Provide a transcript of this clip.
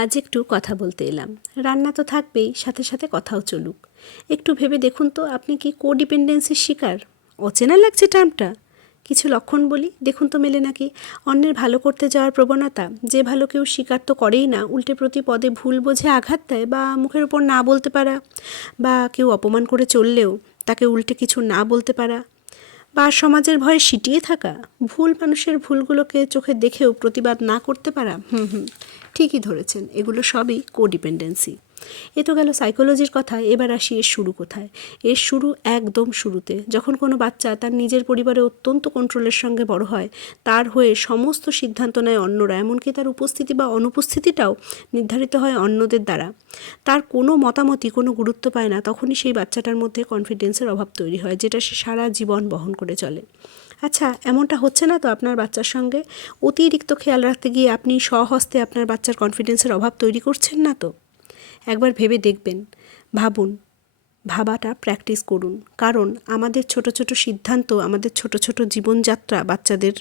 আজ একটু কথা বলতে এলাম। রান্না তো থাকবেই, সাথে সাথে কথাও চলুক। একটু ভেবে দেখুন তো, আপনি কি কোডিপেন্ডেন্সির শিকার? অচেনা লাগছে টার্মটা? কিছু লক্ষণ বলি, দেখুন তো মেলে নাকি। অন্যের ভালো করতে যাওয়ার প্রবণতা, যে ভালো কেউ স্বীকার তো করেই না, উল্টে প্রতি পদে ভুল বোঝে আঘাত দেয়, বা মুখের ওপর না বলতে পারা, বা কেউ অপমান করে চললেও তাকে উল্টে কিছু না বলতে পারা, বা সমাজের ভয়ে সিটিয়ে থাকা, ভুল মানুষের ভুলগুলোকে চোখে দেখেও প্রতিবাদ না করতে পারা। ঠিকই ধরেছেন, এগুলো সবই কোডিপেন্ডেন্সি। এ তো গেল সাইকোলজির কথা। এবার আসি এর শুরু কোথায়। এর শুরু একদম শুরুতে, যখন কোনো বাচ্চা তার নিজের পরিবারে অত্যন্ত কন্ট্রোলের সঙ্গে বড় হয়, তার হয়ে সমস্ত সিদ্ধান্ত নেয় অন্যরা, এমনকি তার উপস্থিতি বা অনুপস্থিতিটাও নির্ধারিত হয় অন্যদের দ্বারা। তার কোনো মতামতই কোনো গুরুত্ব পায় না। তখনই সেই বাচ্চাটার মধ্যে কনফিডেন্সের অভাব তৈরি হয়, যেটা সে সারা জীবন বহন করে চলে। আচ্ছা, এমনটা হচ্ছে না তো আপনার বাচ্চার সঙ্গে? অতিরিক্ত খেয়াল রাখতে গিয়ে আপনি স্বহস্তে আপনার বাচ্চার কনফিডেন্সের অভাব তৈরি করছেন না তো? একবার ভেবে দেখবেন, ভাবুন, ভাবাটা প্র্যাকটিস করুন। কারণ আমাদের ছোট ছোট সিদ্ধান্ত, আমাদের ছোট ছোট জীবনযাত্রা বাচ্চাদের